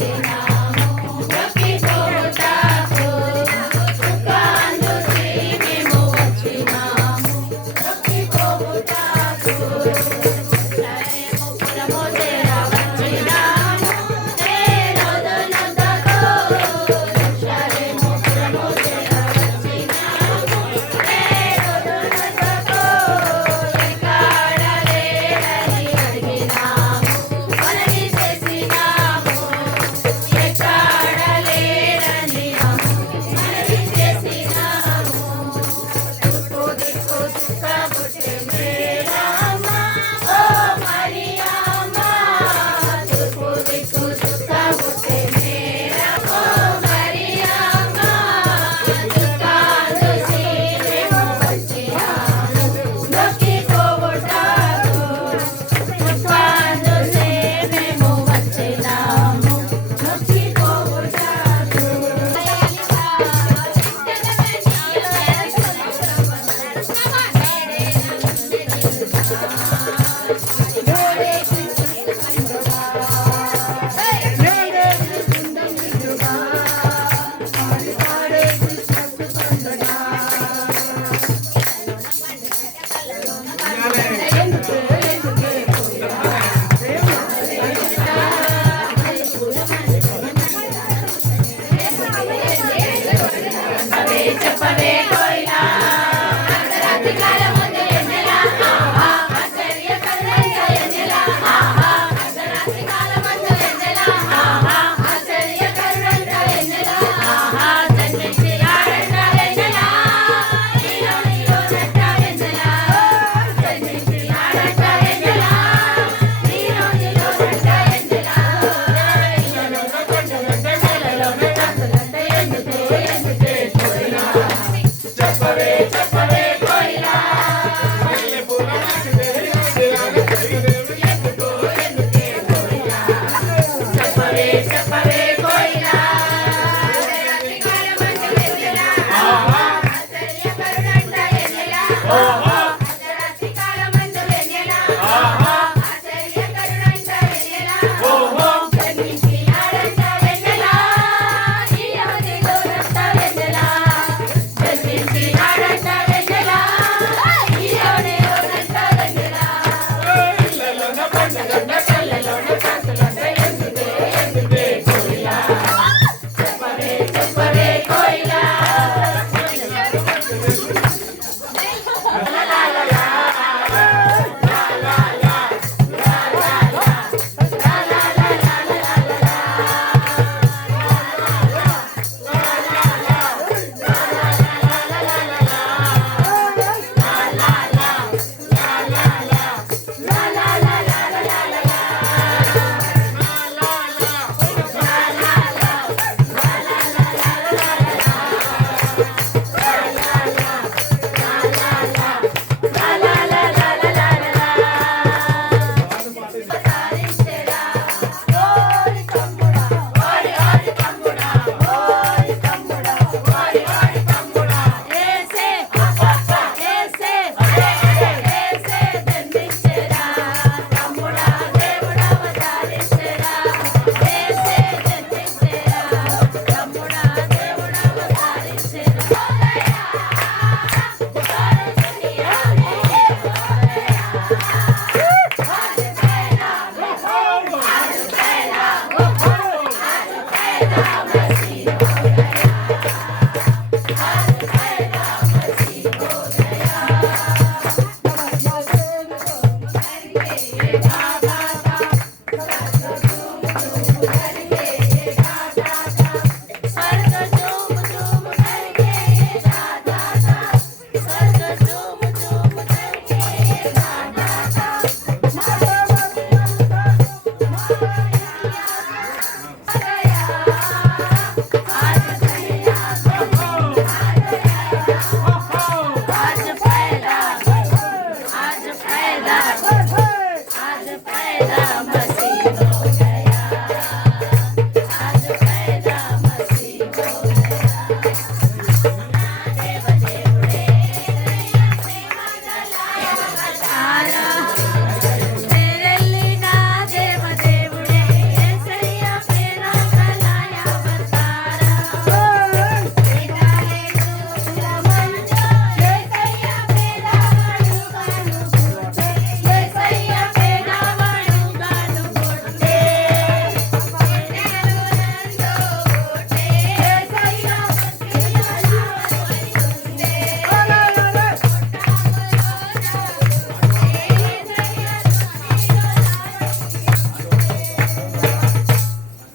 Yeah.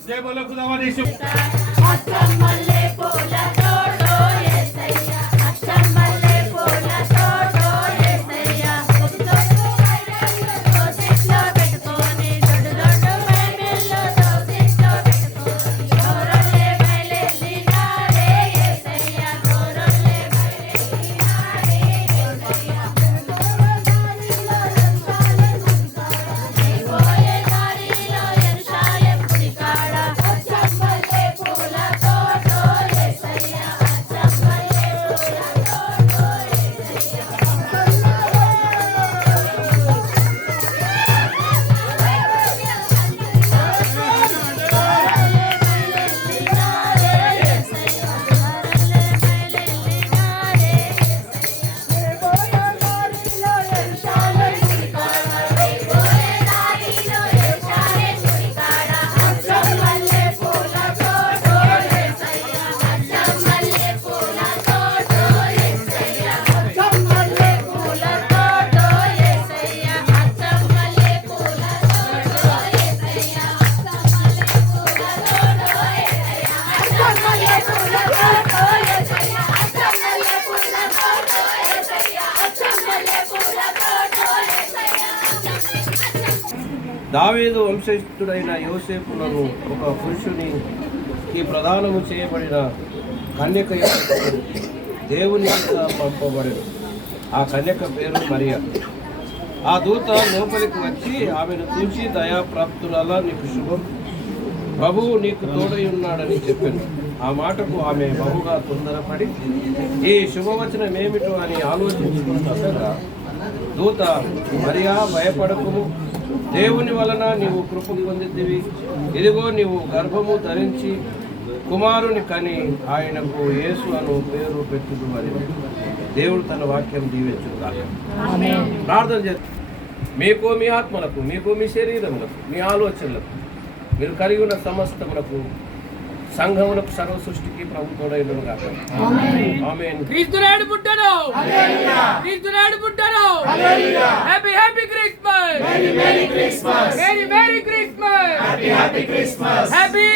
जय बोलो खुदावंद यीशु దావీదు వంశస్థుడైన యోసేపులను ఒక పురుషునికి ప్రదానము చేయబడిన కన్యక దేవుని పంపబడిన ఆ కన్యక పేరు మరియా. ఆ దూత లోపలికి వచ్చి ఆమెను చూసి దయాప్రాప్తురాలా నీకు శుభం, ప్రభువు నీకు తోడై ఉన్నాడని చెప్పాను. ఆ మాటకు ఆమె బహుగా తొందరపడి ఈ శుభవచనం ఏమిటో అని ఆలోచించుకున్నగా దూత మరియా భయపడకుము, దేవుని వలన నీవు కృప పొందితివి, ఇదిగో నీవు గర్భము ధరించి కుమారుని కని ఆయనకు యేసు అను పేరు పెట్టుదు అని. దేవుడు తన వాక్యం దీవించుగాక. ప్రార్థన చేస్తాం. మీకు మీ ఆత్మలకు, మీకు మీ శరీరములకు, మీ ఆలోచనలకు, మీరు కలిగి ఉన్న సమస్తములకు, సంఘములకు, సర్వ సృష్టికి ప్రభుత్వం గాక. ఆమేన్. క్రీస్తునాడు పుట్టను, క్రీస్తునాడు పుట్టను. Happy happy Christmas, merry merry Christmas, merry merry Christmas, happy happy Christmas, happy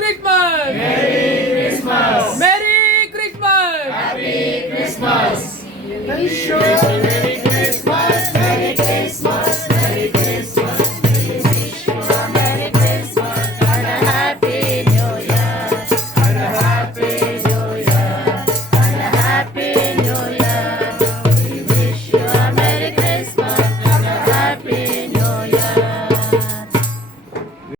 Christmas, merry Christmas, merry Christmas, happy Christmas.